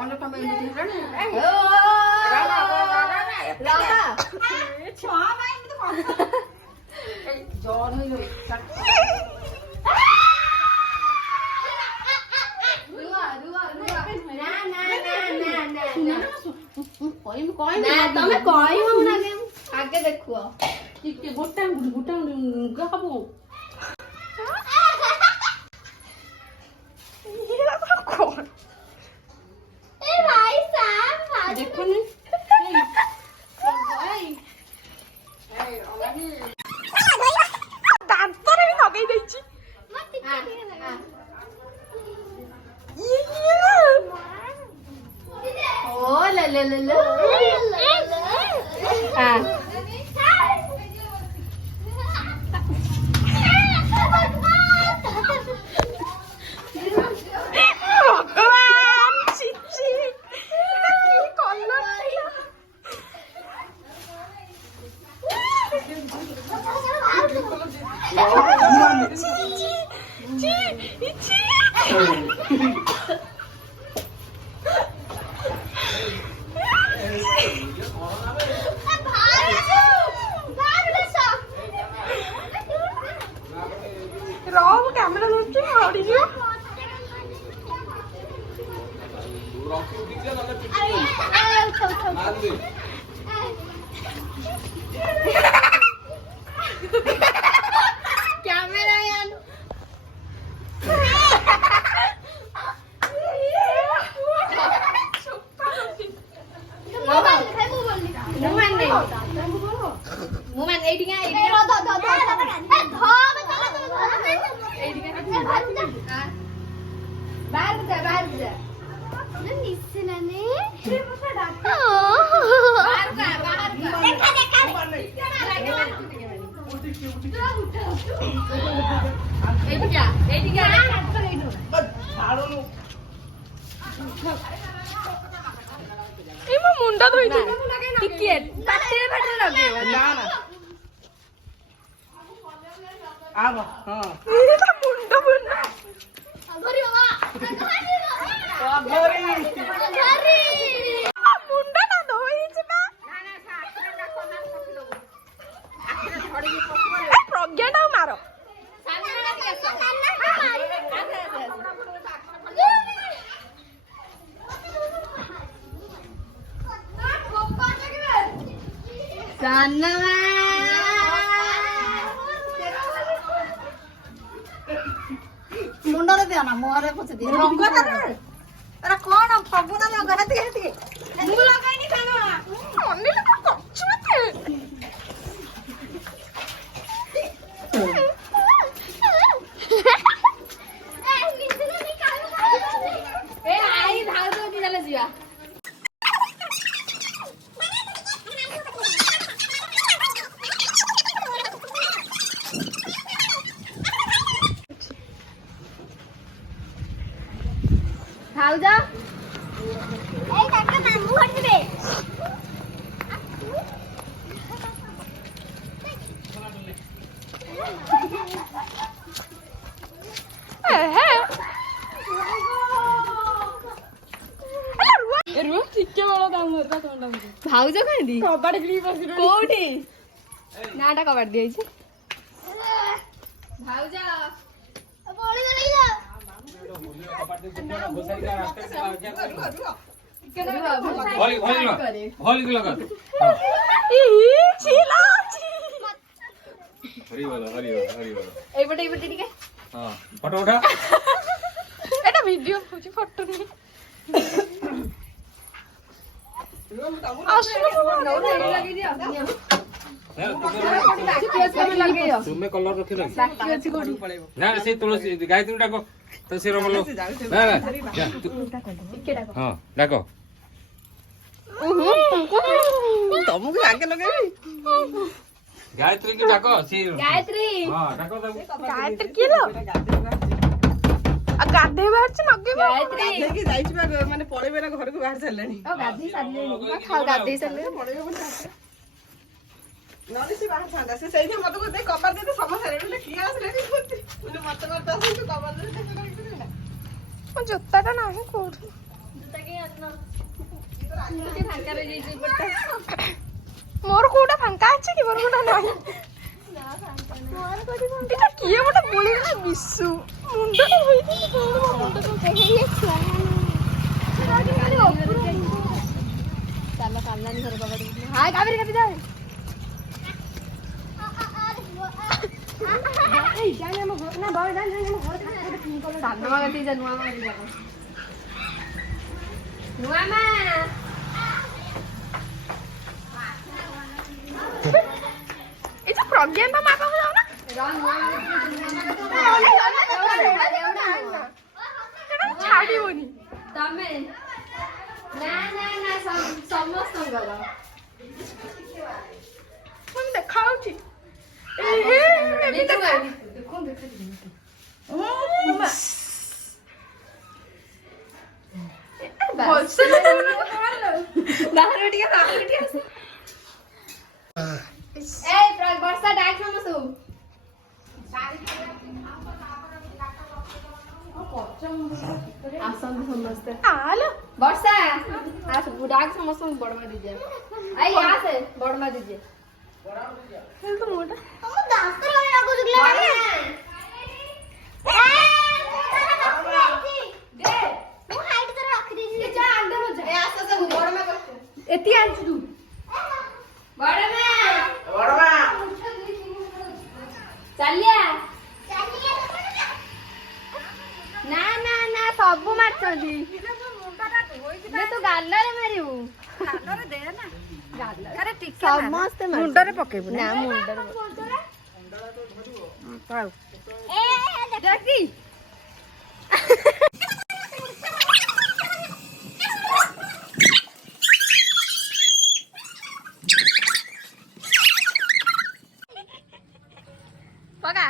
କଣ ତମେ ଏମିତି ହେଲଣି? ଛୁଆ ପାଇଁ ଏମିତି କଣ? ଏଇ ଜର ହେଇଯାଉଛି। ତମେ କହିବ ଆଗେ ଦେଖୁଅ ଟିକେ ଗୋଟା ହବ ଦେଖୁନି ଦାନ୍ତରେ ବି ଲଗେଇ ଦେଇଛି। कैमरा मुंडा धोई टिकेट पाटे पाटे लगेव ना ना आबो हां एटा मुंडा मुंडा अगरी बाबा अगरी मुंडा ना धोई छिबा ना ना साखरे ना कोना पकि दबो आखरे धड़ी के पको प्रज्ञा ना मारो सामने ना केस मुंडा दिया ना मोहरे पोछ दिया रंग अरे कौन फगुना लगा है ते मु लगाइनी खाना अन्नी लोग कछु मते ए आई धाव दो दिला जिया भाउजा ए काका मामू हटबे भाउज कहीं कबाड़ कोठी नाटा कबाड़ दिए भाउजा फोटो उठा एटा वीडियो होची फोटो नहीं तुम्हें कलर रखी ना से तुलसी गायत्री डाको तो से रमलो ना ना हां डाको तुमको आगे लगे गायत्री की डाको से गायत्री हां डाको गायत्री किलो आ गाधे बाहर से लगे गायत्री देखि जाई छी माने पळेबे ना घर को बाहर चललेनी ओ गाधी साले खाओ गाधी साले पळेबे मन नदी से बाहर थांदा से सही मत को दे कबार दे समस्या रे किया आसले मुझे मत करता से कबार दे ना जोताटा नाही कोठ जूता के ମୋର କୋଉଟା ଫାଙ୍କା ଅଛି କି ମୋର କୋଉଟା ନାହିଁ ଏଟା କିଏ ଗୋଟେ ବୋଳିଗଲା ବିଶୁ ମୁଣ୍ଡଟା ହୋଇଛି ଚାଲ କାନ୍ଦାନି ଘର ବାବା ହାय କାବେରୀ କାଟି ଯାଏ प्रज्ञा मା ପାଖକୁ ଯାଉ ନା ଛାଡ଼ିବନି ତମେ ନା ନା ନା ସମସ୍ତଙ୍କର ମୁଁ ଦେଖା ହଉଛି ବର୍ଷା ଡାକ ସମସ୍ତଙ୍କୁ ଆସନ୍ତୁ ସମସ୍ତେ ବର୍ଷା ଆସ ଡାକ ସମସ୍ତଙ୍କୁ ବଡମା ଦିଜେ ଆଇ ଆସେ ବଡମା ଦିଜେ ଏତି ଆଣିଛୁ ତୁ ଚାଲିଆ ନା ନା ନା ସବୁ ମାରୁଛନ୍ତି ତୁ ଗାଲରେ ମାରିବୁ ସମସ୍ତେ ମୁଣ୍ଡରେ ପକେଇବୁ ନା ମୁଣ୍ଡରେ ପକା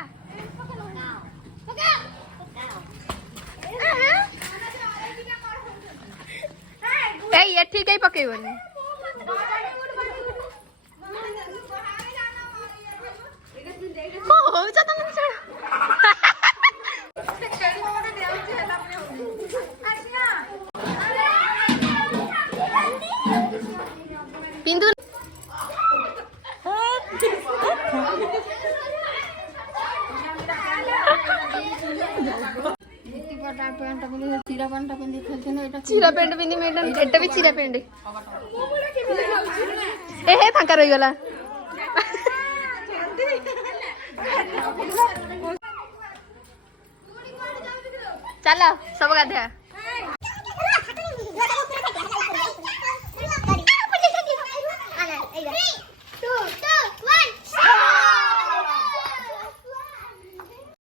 ଏଇ ଏଠି କେହି ପକେଇବନି ହଉଛ ତମେ ପିନ୍ଧୁ ଚିରା ପ୍ୟାଣ୍ଟ ପିନ୍ଧି ମ୍ୟାଡାମ ଏଟା ବି ଚିରା ପ୍ୟାଣ୍ଟ ଏ ହେ ଫାଙ୍କା ରହିଗଲା ଚାଲ ସବୁ ଗାଧେଇବା